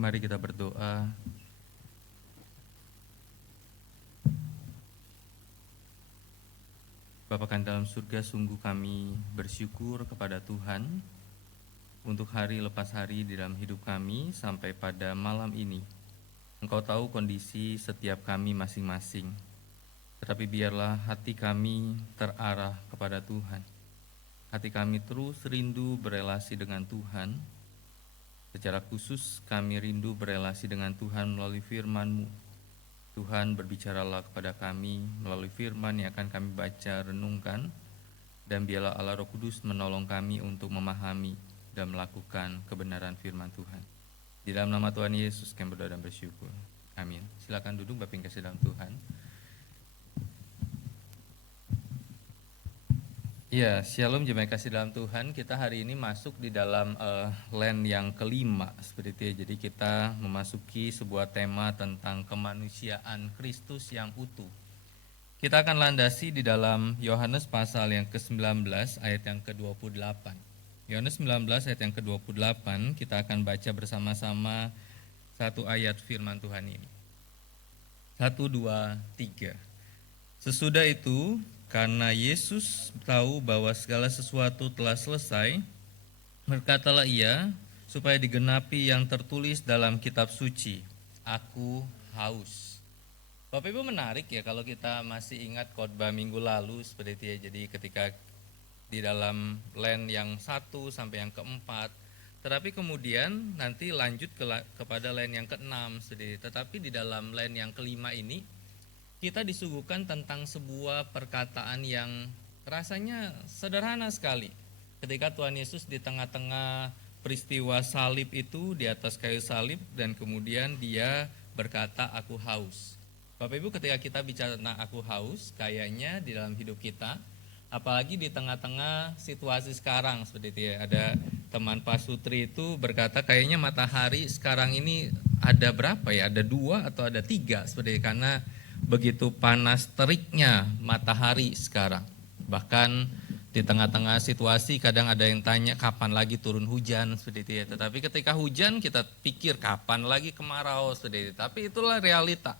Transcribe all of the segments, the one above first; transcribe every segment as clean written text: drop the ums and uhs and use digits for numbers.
Mari kita berdoa. Bapa kami dalam surga, sungguh kami bersyukur kepada Tuhan untuk hari lepas hari di dalam hidup kami sampai pada malam ini. Engkau tahu kondisi setiap kami masing-masing, tetapi biarlah hati kami terarah kepada Tuhan. Hati kami terus rindu berelasi dengan Tuhan. Secara khusus kami rindu berelasi dengan Tuhan melalui firman-Mu. Tuhan, berbicaralah kepada kami melalui firman yang akan kami baca, renungkan, dan biarlah Allah Roh Kudus menolong kami untuk memahami dan melakukan kebenaran firman Tuhan. Di dalam nama Tuhan Yesus kami berdoa dan bersyukur. Amin. Silakan duduk Bapak yang kasih dalam Tuhan. Ya, shalom jemaat kasih dalam Tuhan. Kita hari ini masuk di dalam land yang kelima seperti itu ya. Jadi kita memasuki sebuah tema tentang kemanusiaan Kristus yang utuh. Kita akan landasi di dalam Yohanes pasal yang ke-19 ayat yang ke-28. Yohanes 19 ayat yang ke-28 kita akan baca bersama-sama satu ayat firman Tuhan ini. 1, 2, 3. Sesudah itu, karena Yesus tahu bahwa segala sesuatu telah selesai, berkatalah ia, supaya digenapi yang tertulis dalam kitab suci, aku haus. Bapak Ibu, menarik ya kalau kita masih ingat khotbah minggu lalu seperti itu ya. Jadi ketika di dalam land yang 1 sampai yang ke-4, tetapi kemudian nanti lanjut kepada land yang ke-6 sedikit. Tetapi di dalam land yang kelima ini kita disuguhkan tentang sebuah perkataan yang rasanya sederhana sekali. Ketika Tuhan Yesus di tengah-tengah peristiwa salib itu, di atas kayu salib, dan kemudian dia berkata, aku haus. Bapak Ibu, ketika kita bicara tentang aku haus, kayaknya di dalam hidup kita, apalagi di tengah-tengah situasi sekarang seperti itu ya. Ada teman Pak Sutri itu berkata, kayaknya matahari sekarang ini ada berapa ya? Ada 2 atau ada 3 seperti itu, karena begitu panas teriknya matahari sekarang. Bahkan di tengah-tengah situasi kadang ada yang tanya kapan lagi turun hujan seperti itu ya. Tetapi ketika hujan kita pikir kapan lagi kemarau seperti itu. Tapi itulah realita.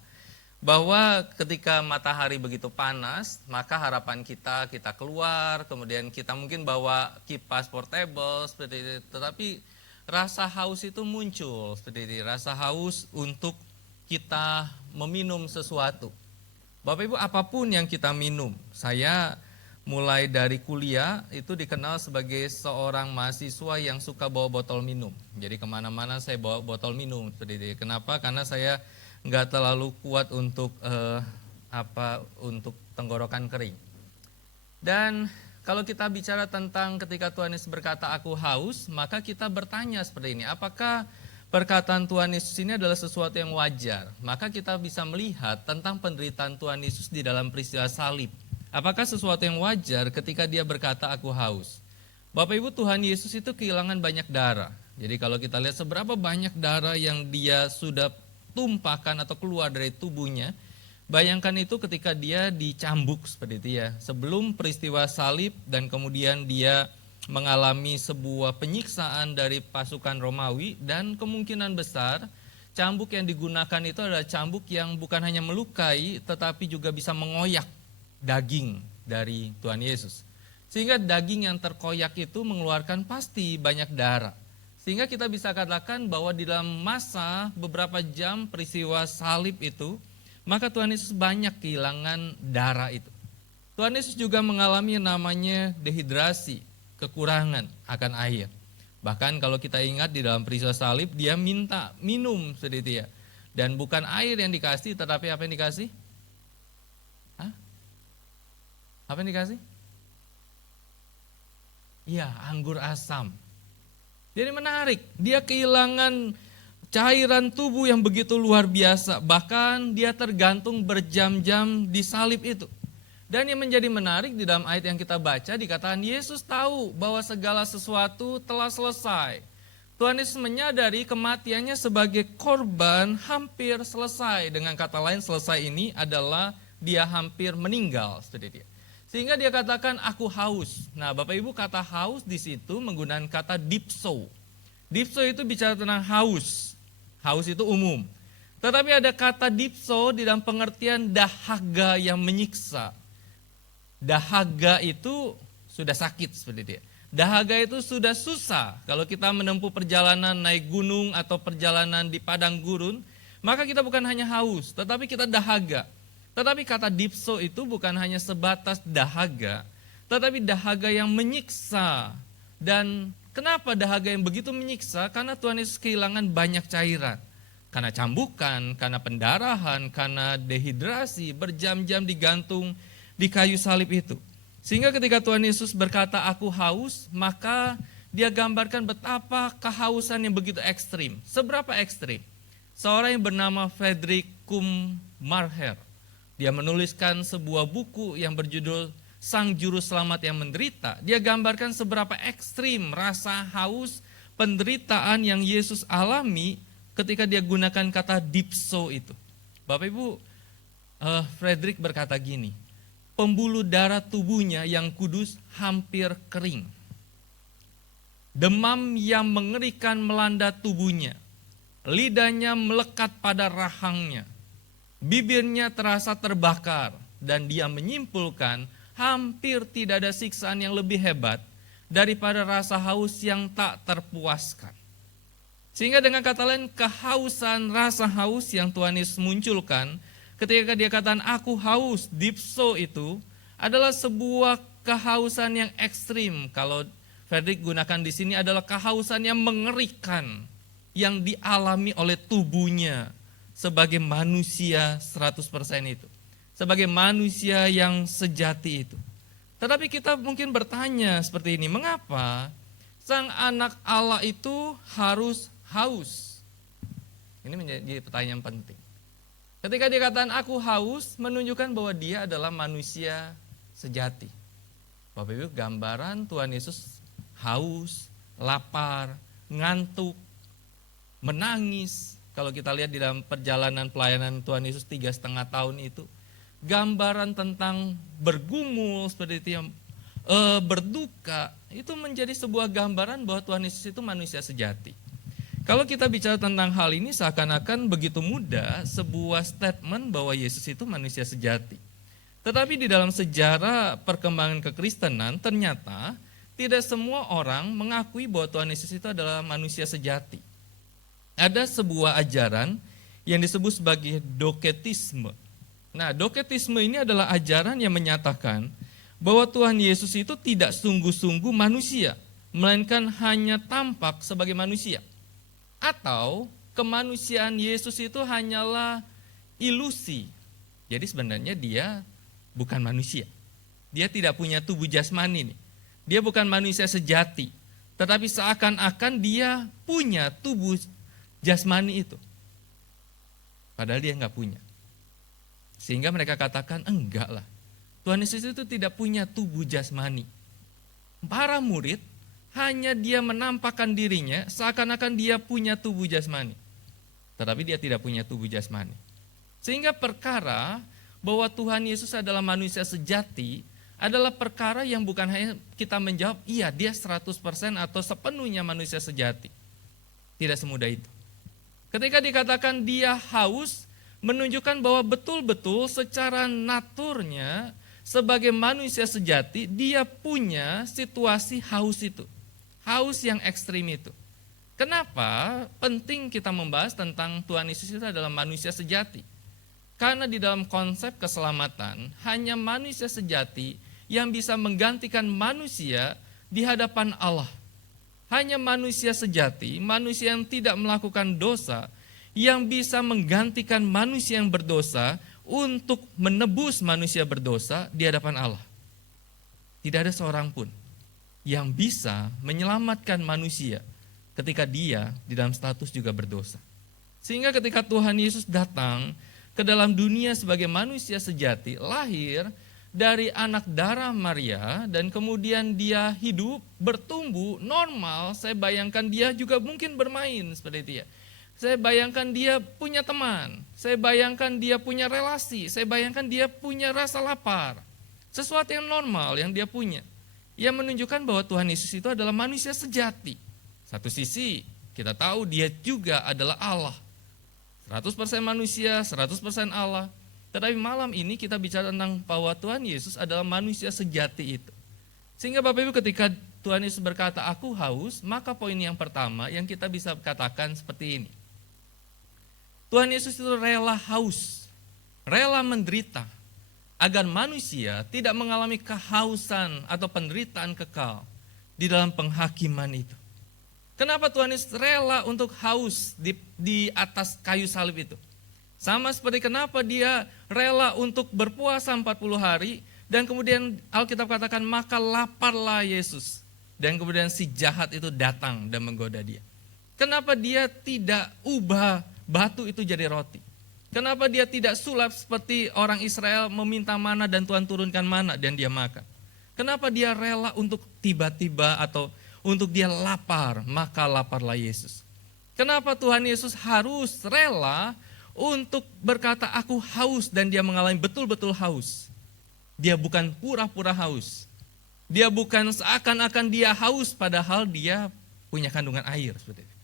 Bahwa ketika matahari begitu panas, maka harapan kita keluar, kemudian kita mungkin bawa kipas portable seperti itu. Tetapi rasa haus itu muncul seperti itu. Rasa haus untuk kita meminum sesuatu. Bapak Ibu, apapun yang kita minum, saya mulai dari kuliah itu dikenal sebagai seorang mahasiswa yang suka bawa botol minum. Jadi kemana-mana saya bawa botol minum seperti itu. Kenapa? Karena saya nggak terlalu kuat untuk untuk tenggorokan kering. Dan kalau kita bicara tentang ketika Tuhan Yesus berkata aku haus, maka kita bertanya seperti ini, apakah perkataan Tuhan Yesus ini adalah sesuatu yang wajar? Maka kita bisa melihat tentang penderitaan Tuhan Yesus di dalam peristiwa salib. Apakah sesuatu yang wajar ketika dia berkata aku haus? Bapak Ibu, Tuhan Yesus itu kehilangan banyak darah. Jadi kalau kita lihat seberapa banyak darah yang dia sudah tumpahkan atau keluar dari tubuhnya, bayangkan itu ketika dia dicambuk seperti itu ya. Sebelum peristiwa salib dan kemudian dia mengalami sebuah penyiksaan dari pasukan Romawi, dan kemungkinan besar cambuk yang digunakan itu adalah cambuk yang bukan hanya melukai tetapi juga bisa mengoyak daging dari Tuhan Yesus. Sehingga daging yang terkoyak itu mengeluarkan pasti banyak darah. Sehingga kita bisa katakan bahwa di dalam masa beberapa jam peristiwa salib itu, maka Tuhan Yesus banyak kehilangan darah itu. Tuhan Yesus juga mengalami yang namanya dehidrasi, kekurangan akan air. Bahkan kalau kita ingat di dalam peristiwa salib, dia minta minum seperti ya. Dan bukan air yang dikasih, tetapi apa yang dikasih? Apa yang dikasih? Iya, anggur asam. Jadi menarik, dia kehilangan cairan tubuh yang begitu luar biasa. Bahkan dia tergantung berjam-jam di salib itu. Dan yang menjadi menarik di dalam ayat yang kita baca dikatakan Yesus tahu bahwa segala sesuatu telah selesai. Tuhan Yesus menyadari kematiannya sebagai korban hampir selesai. Dengan kata lain selesai ini adalah dia hampir meninggal seperti dia. Sehingga dia katakan aku haus. Nah, Bapak Ibu, kata haus di situ menggunakan kata dipso. Dipso itu bicara tentang haus. Haus itu umum. Tetapi ada kata dipso di dalam pengertian dahaga yang menyiksa. Dahaga itu sudah sakit seperti itu. Dahaga itu sudah susah. Kalau kita menempuh perjalanan naik gunung atau perjalanan di padang gurun, maka kita bukan hanya haus, tetapi kita dahaga. Tetapi kata dipso itu bukan hanya sebatas dahaga, tetapi dahaga yang menyiksa. Dan kenapa dahaga yang begitu menyiksa? Karena Tuhan Yesus kehilangan banyak cairan. Karena cambukan, karena pendarahan, karena dehidrasi, berjam-jam digantung di kayu salib itu. Sehingga ketika Tuhan Yesus berkata, aku haus, maka dia gambarkan betapa kehausan yang begitu ekstrim. Seberapa ekstrim? Seorang yang bernama Friedrich Marher, dia menuliskan sebuah buku yang berjudul Sang Juru Selamat yang Menderita. Dia gambarkan seberapa ekstrim rasa haus, penderitaan yang Yesus alami ketika dia gunakan kata dipso itu. Bapak Ibu, Friedrich berkata gini, pembuluh darah tubuhnya yang kudus hampir kering. Demam yang mengerikan melanda tubuhnya. Lidahnya melekat pada rahangnya. Bibirnya terasa terbakar. Dan dia menyimpulkan hampir tidak ada siksaan yang lebih hebat daripada rasa haus yang tak terpuaskan. Sehingga dengan kata lain, kehausan, rasa haus yang Tuhan Yesus munculkan ketika dia katakan aku haus, dipso itu adalah sebuah kehausan yang ekstrim. Kalau Friedrich gunakan di sini adalah kehausan yang mengerikan yang dialami oleh tubuhnya sebagai manusia 100% itu. Sebagai manusia yang sejati itu. Tetapi kita mungkin bertanya seperti ini, mengapa sang anak Allah itu harus haus? Ini menjadi pertanyaan penting. Ketika dia katakan aku haus, menunjukkan bahwa dia adalah manusia sejati. Bapak Ibu, gambaran Tuhan Yesus haus, lapar, ngantuk, menangis. Kalau kita lihat di dalam perjalanan pelayanan Tuhan Yesus 3,5 tahun itu, gambaran tentang bergumul seperti itu, yang berduka, itu menjadi sebuah gambaran bahwa Tuhan Yesus itu manusia sejati. Kalau kita bicara tentang hal ini, seakan-akan begitu mudah sebuah statement bahwa Yesus itu manusia sejati. Tetapi di dalam sejarah perkembangan kekristenan, ternyata tidak semua orang mengakui bahwa Tuhan Yesus itu adalah manusia sejati. Ada sebuah ajaran yang disebut sebagai doketisme. Nah, doketisme ini adalah ajaran yang menyatakan bahwa Tuhan Yesus itu tidak sungguh-sungguh manusia, melainkan hanya tampak sebagai manusia. Atau kemanusiaan Yesus itu hanyalah ilusi. Jadi sebenarnya dia bukan manusia. Dia tidak punya tubuh jasmani nih. Dia bukan manusia sejati. Tetapi seakan-akan dia punya tubuh jasmani itu. Padahal dia enggak punya. Sehingga mereka katakan enggak lah. Tuhan Yesus itu tidak punya tubuh jasmani. Para murid hanya dia menampakkan dirinya seakan-akan dia punya tubuh jasmani. Tetapi dia tidak punya tubuh jasmani. Sehingga perkara bahwa Tuhan Yesus adalah manusia sejati adalah perkara yang bukan hanya kita menjawab, iya dia 100% atau sepenuhnya manusia sejati. Tidak semudah itu. Ketika dikatakan dia haus, menunjukkan bahwa betul-betul secara naturnya sebagai manusia sejati, dia punya situasi haus itu. Haus yang ekstrim itu. Kenapa penting kita membahas tentang Tuhan Yesus itu adalah manusia sejati? Karena di dalam konsep keselamatan, hanya manusia sejati yang bisa menggantikan manusia di hadapan Allah. Hanya manusia sejati, manusia yang tidak melakukan dosa, yang bisa menggantikan manusia yang berdosa untuk menebus manusia berdosa di hadapan Allah. Tidak ada seorang pun yang bisa menyelamatkan manusia ketika dia di dalam status juga berdosa. Sehingga ketika Tuhan Yesus datang ke dalam dunia sebagai manusia sejati, lahir dari anak darah Maria, dan kemudian dia hidup, bertumbuh, normal, saya bayangkan dia juga mungkin bermain seperti itu ya. Saya bayangkan dia punya teman, saya bayangkan dia punya relasi, saya bayangkan dia punya rasa lapar. Sesuatu yang normal yang dia punya. Yang menunjukkan bahwa Tuhan Yesus itu adalah manusia sejati. Satu sisi kita tahu dia juga adalah Allah. 100% manusia, 100% Allah. Tetapi malam ini kita bicara tentang bahwa Tuhan Yesus adalah manusia sejati itu. Sehingga Bapak Ibu ketika Tuhan Yesus berkata, aku haus, maka poin yang pertama yang kita bisa katakan seperti ini. Tuhan Yesus itu rela haus, rela menderita, agar manusia tidak mengalami kehausan atau penderitaan kekal di dalam penghakiman itu. Kenapa Tuhan Yesus rela untuk haus di atas kayu salib itu? Sama seperti kenapa dia rela untuk berpuasa 40 hari, dan kemudian Alkitab katakan maka laparlah Yesus. Dan kemudian si jahat itu datang dan menggoda dia. Kenapa dia tidak ubah batu itu jadi roti? Kenapa dia tidak sulap seperti orang Israel meminta mana dan Tuhan turunkan mana dan dia makan? Kenapa dia rela untuk tiba-tiba atau untuk dia lapar, maka laparlah Yesus? Kenapa Tuhan Yesus harus rela untuk berkata aku haus dan dia mengalami betul-betul haus? Dia bukan pura-pura haus. Dia bukan seakan-akan dia haus padahal dia punya kandungan air seperti itu.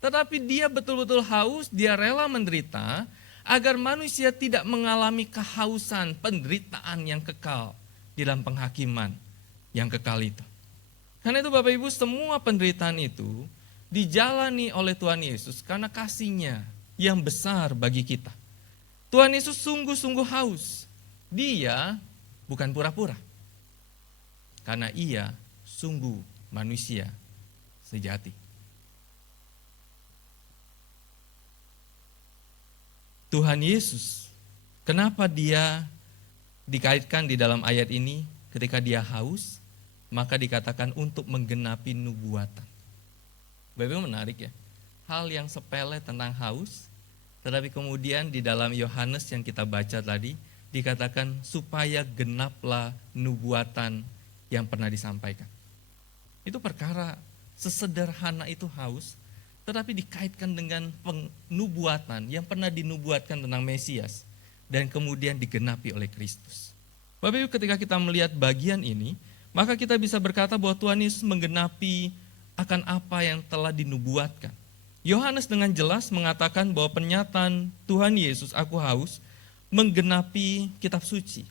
Tetapi dia betul-betul haus, dia rela menderita agar manusia tidak mengalami kehausan, penderitaan yang kekal di dalam penghakiman yang kekal itu. Karena itu Bapak Ibu, semua penderitaan itu dijalani oleh Tuhan Yesus karena kasih-Nya yang besar bagi kita. Tuhan Yesus sungguh-sungguh haus. Dia bukan pura-pura. Karena ia sungguh manusia sejati. Tuhan Yesus, kenapa dia dikaitkan di dalam ayat ini ketika dia haus, maka dikatakan untuk menggenapi nubuatan. Bapak menarik ya, hal yang sepele tentang haus, tetapi kemudian di dalam Yohanes yang kita baca tadi, dikatakan supaya genaplah nubuatan yang pernah disampaikan. Itu perkara sesederhana itu haus, tetapi dikaitkan dengan penubuatan yang pernah dinubuatkan tentang Mesias dan kemudian digenapi oleh Kristus. Bapak Ibu, ketika kita melihat bagian ini, maka kita bisa berkata bahwa Tuhan Yesus menggenapi akan apa yang telah dinubuatkan. Yohanes dengan jelas mengatakan bahwa pernyataan Tuhan Yesus, aku haus, menggenapi kitab suci.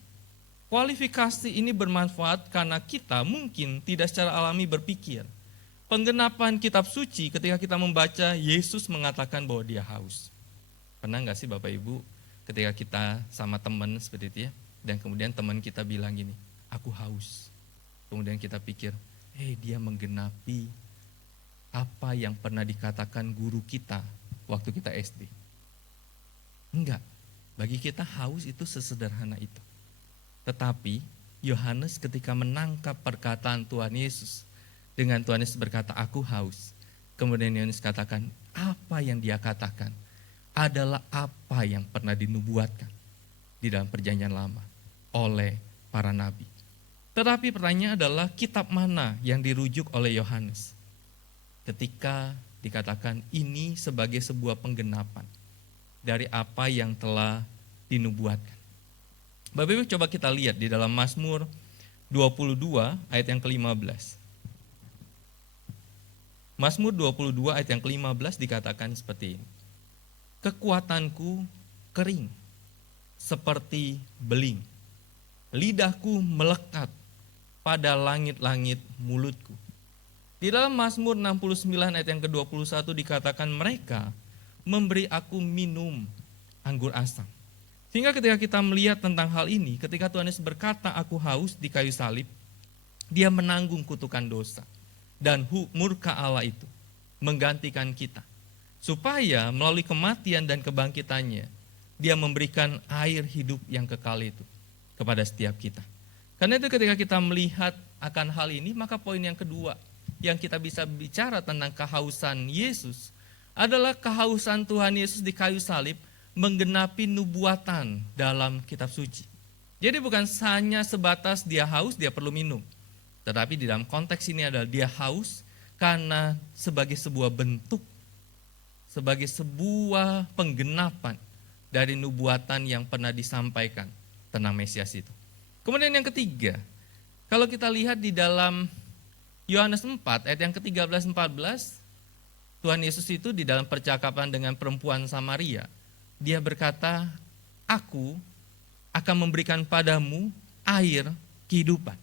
Kualifikasi ini bermanfaat karena kita mungkin tidak secara alami berpikir. Penggenapan kitab suci ketika kita membaca Yesus mengatakan bahwa dia haus. Pernah nggak sih Bapak Ibu ketika kita sama teman seperti itu ya, dan kemudian teman kita bilang gini, aku haus. Kemudian kita pikir, dia menggenapi apa yang pernah dikatakan guru kita waktu kita SD. Enggak, bagi kita haus itu sesederhana itu. Tetapi Yohanes ketika menangkap perkataan Tuhan Yesus, dengan Tuhan Yesus berkata, aku haus. Kemudian Yohanes katakan, apa yang dia katakan adalah apa yang pernah dinubuatkan di dalam perjanjian lama oleh para nabi. Tetapi pertanyaan adalah kitab mana yang dirujuk oleh Yohanes ketika dikatakan ini sebagai sebuah penggenapan dari apa yang telah dinubuatkan. Bapak Ibu, coba kita lihat di dalam Mazmur 22 ayat yang ke-15. Mazmur 22 ayat yang ke-15 dikatakan seperti ini. Kekuatanku kering seperti beling. Lidahku melekat pada langit-langit mulutku. Di dalam Mazmur 69 ayat yang ke-21 dikatakan mereka memberi aku minum anggur asam. Sehingga ketika kita melihat tentang hal ini, ketika Tuhan Yesus berkata aku haus di kayu salib, dia menanggung kutukan dosa. Dan murka Allah itu menggantikan kita. Supaya melalui kematian dan kebangkitannya, dia memberikan air hidup yang kekal itu kepada setiap kita. Karena itu ketika kita melihat akan hal ini, maka poin yang kedua yang kita bisa bicara tentang kehausan Yesus adalah kehausan Tuhan Yesus di kayu salib menggenapi nubuatan dalam kitab suci. Jadi bukan hanya sebatas dia haus, dia perlu minum. Tetapi di dalam konteks ini adalah dia haus karena sebagai sebuah bentuk, sebagai sebuah penggenapan dari nubuatan yang pernah disampaikan tentang Mesias itu. Kemudian yang ketiga, kalau kita lihat di dalam Yohanes 4 ayat yang ke-13-14, Tuhan Yesus itu di dalam percakapan dengan perempuan Samaria dia berkata, aku akan memberikan padamu air kehidupan.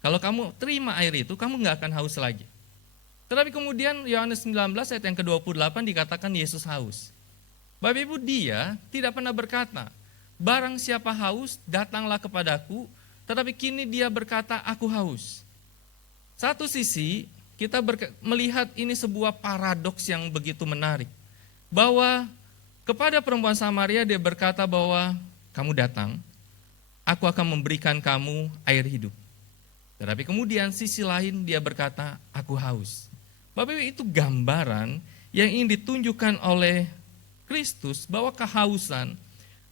Kalau kamu terima air itu, kamu nggak akan haus lagi. Tetapi kemudian Yohanes 19 ayat yang ke-28 dikatakan Yesus haus. Bapak Ibu, dia tidak pernah berkata, barang siapa haus, datanglah kepadaku, tetapi kini dia berkata, aku haus. Satu sisi, kita melihat ini sebuah paradoks yang begitu menarik. Bahwa kepada perempuan Samaria dia berkata bahwa, kamu datang, aku akan memberikan kamu air hidup. Tetapi kemudian sisi lain dia berkata, aku haus. Bapak Ibu, itu gambaran yang ingin ditunjukkan oleh Kristus bahwa kehausan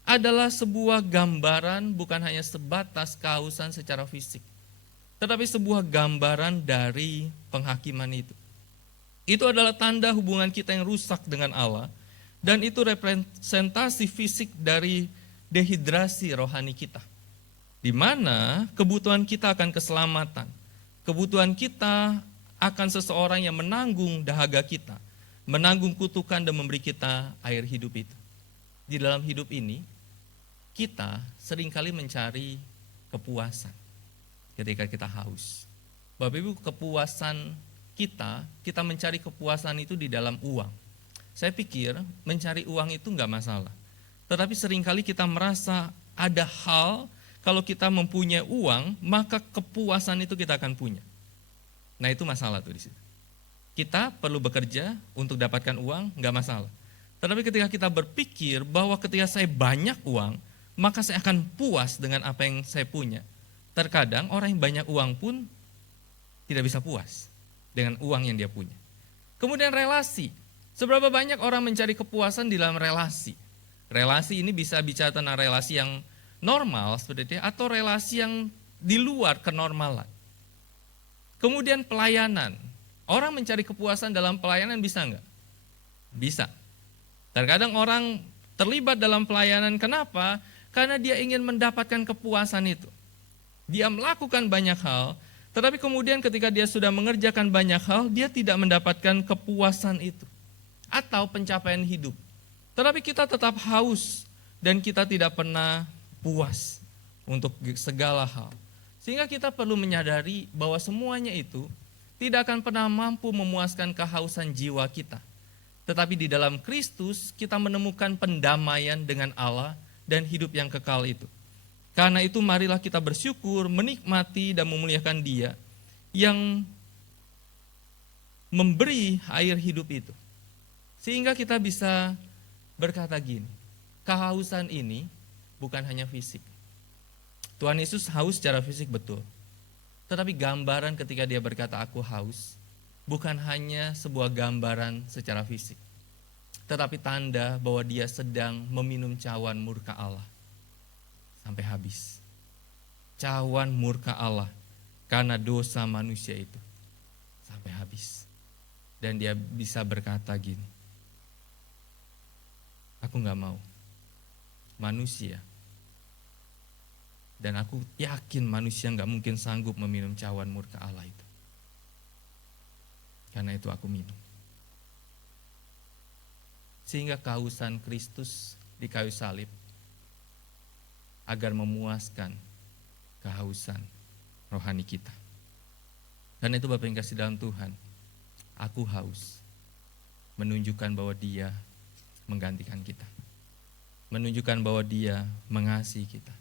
adalah sebuah gambaran bukan hanya sebatas kehausan secara fisik, tetapi sebuah gambaran dari penghakiman itu. Itu adalah tanda hubungan kita yang rusak dengan Allah, dan itu representasi fisik dari dehidrasi rohani kita, di mana kebutuhan kita akan keselamatan, kebutuhan kita akan seseorang yang menanggung dahaga kita, menanggung kutukan dan memberi kita air hidup itu. Di dalam hidup ini, kita seringkali mencari kepuasan ketika kita haus. Bapak Ibu, kepuasan kita mencari kepuasan itu di dalam uang. Saya pikir mencari uang itu enggak masalah. Tetapi seringkali kita merasa ada hal, kalau kita mempunyai uang, maka kepuasan itu kita akan punya. Nah, itu masalah tuh di situ. Kita perlu bekerja untuk dapatkan uang, enggak masalah. Tetapi ketika kita berpikir bahwa ketika saya banyak uang, maka saya akan puas dengan apa yang saya punya. Terkadang orang yang banyak uang pun tidak bisa puas dengan uang yang dia punya. Kemudian relasi. Seberapa banyak orang mencari kepuasan di dalam relasi. Relasi ini bisa bicara tentang relasi yang normal seperti itu, atau relasi yang di luar kenormalan. Kemudian pelayanan. Orang mencari kepuasan dalam pelayanan bisa enggak? Bisa. Terkadang orang terlibat dalam pelayanan, kenapa? Karena dia ingin mendapatkan kepuasan itu. Dia melakukan banyak hal, tetapi kemudian ketika dia sudah mengerjakan banyak hal, dia tidak mendapatkan kepuasan itu. Atau pencapaian hidup. Tetapi kita tetap haus dan kita tidak pernah puas untuk segala hal. Sehingga kita perlu menyadari bahwa semuanya itu tidak akan pernah mampu memuaskan kehausan jiwa kita. Tetapi di dalam Kristus kita menemukan pendamaian dengan Allah dan hidup yang kekal itu. Karena itu marilah kita bersyukur, menikmati dan memuliakan Dia yang memberi air hidup itu. Sehingga kita bisa berkata gini, kehausan ini bukan hanya fisik. Tuhan Yesus haus secara fisik betul. Tetapi gambaran ketika dia berkata aku haus, bukan hanya sebuah gambaran secara fisik. Tetapi tanda bahwa dia sedang meminum cawan murka Allah. Sampai habis. Cawan murka Allah karena dosa manusia itu. Sampai habis. Dan dia bisa berkata gini, aku gak mau manusia, dan aku yakin manusia gak mungkin sanggup meminum cawan murka Allah itu. Karena itu aku minum. Sehingga kehausan Kristus di kayu salib agar memuaskan kehausan rohani kita. Karena itu Bapak yang kasih dalam Tuhan, aku haus, menunjukkan bahwa Dia menggantikan kita. Menunjukkan bahwa Dia mengasihi kita.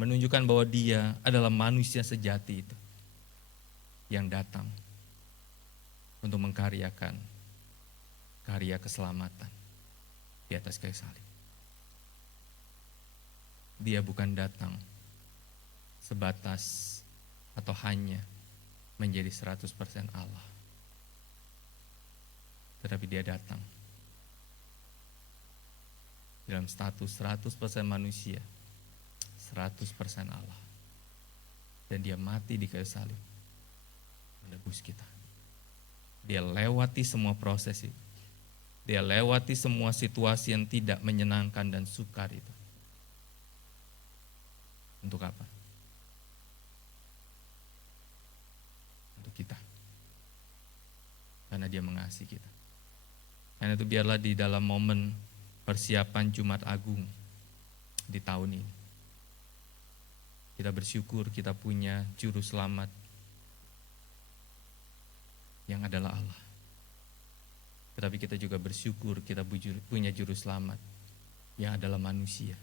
Menunjukkan bahwa Dia adalah manusia sejati itu yang datang untuk mengkaryakan karya keselamatan di atas kayu salib. Dia bukan datang sebatas atau hanya menjadi 100% Allah. Tetapi Dia datang dalam status 100% manusia, 100% Allah. Dan Dia mati di kayu salib menebus kita. Dia lewati semua proses itu. Dia lewati semua situasi yang tidak menyenangkan dan sukar itu. Untuk apa? Untuk kita. Karena Dia mengasihi kita. Karena itu biarlah di dalam momen persiapan Jumat Agung di tahun ini. Kita bersyukur kita punya juru selamat yang adalah Allah. Tetapi kita juga bersyukur kita punya juru selamat yang adalah manusia.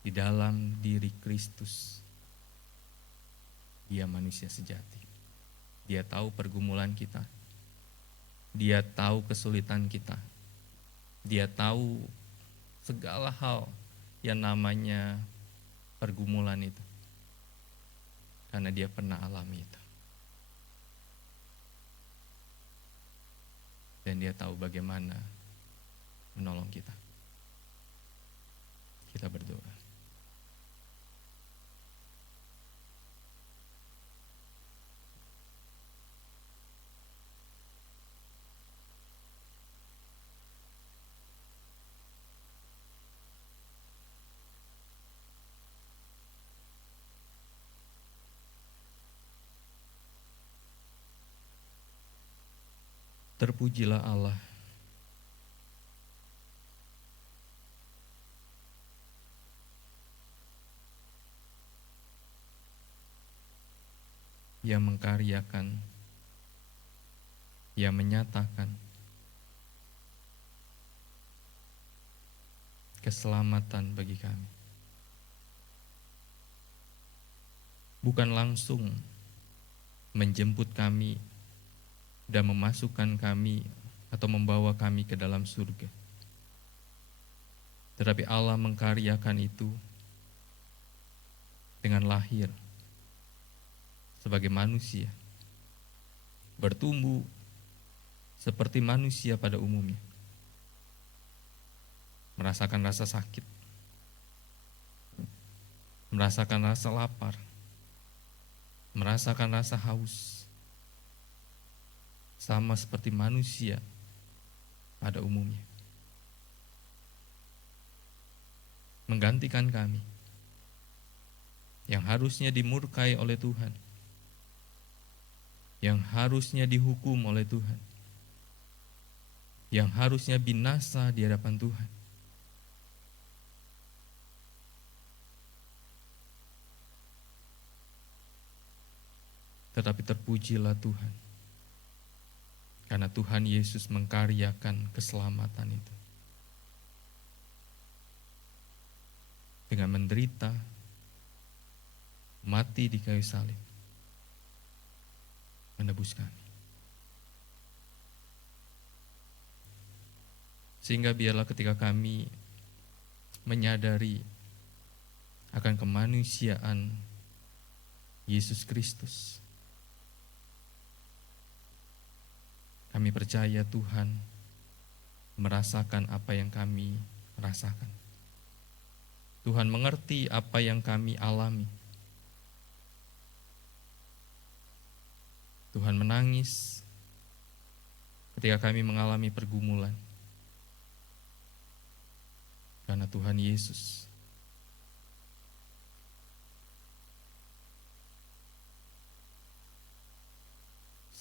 Di dalam diri Kristus, Dia manusia sejati. Dia tahu pergumulan kita. Dia tahu kesulitan kita. Dia tahu segala hal yang namanya pergumulan itu. Karena Dia pernah alami itu. Dan Dia tahu bagaimana menolong kita. Kita berdoa. Terpujilah Allah yang mengkaryakan, yang menyatakan keselamatan bagi kami. Bukan langsung menjemput kami dan memasukkan kami atau membawa kami ke dalam surga. Tetapi Allah mengkaryakan itu dengan lahir sebagai manusia, bertumbuh seperti manusia pada umumnya, merasakan rasa sakit, merasakan rasa lapar, merasakan rasa haus, sama seperti manusia pada umumnya. Menggantikan kami yang harusnya dimurkai oleh Tuhan, yang harusnya dihukum oleh Tuhan, yang harusnya binasa di hadapan Tuhan. Tetapi terpujilah Tuhan, karena Tuhan Yesus mengkaryakan keselamatan itu. Dengan menderita, mati di kayu salib, menebus kami. Sehingga biarlah ketika kami menyadari akan kemanusiaan Yesus Kristus, kami percaya Tuhan merasakan apa yang kami rasakan. Tuhan mengerti apa yang kami alami. Tuhan menangis ketika kami mengalami pergumulan. Karena Tuhan Yesus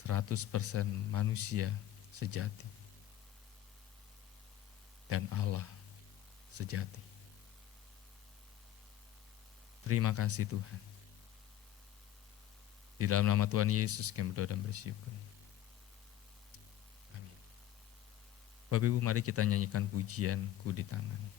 %100 manusia sejati dan Allah sejati. Terima kasih Tuhan. Di dalam nama Tuhan Yesus kami berdoa dan bersyukur. Amin. Bapak Ibu, mari kita nyanyikan pujian Ku di Tangan.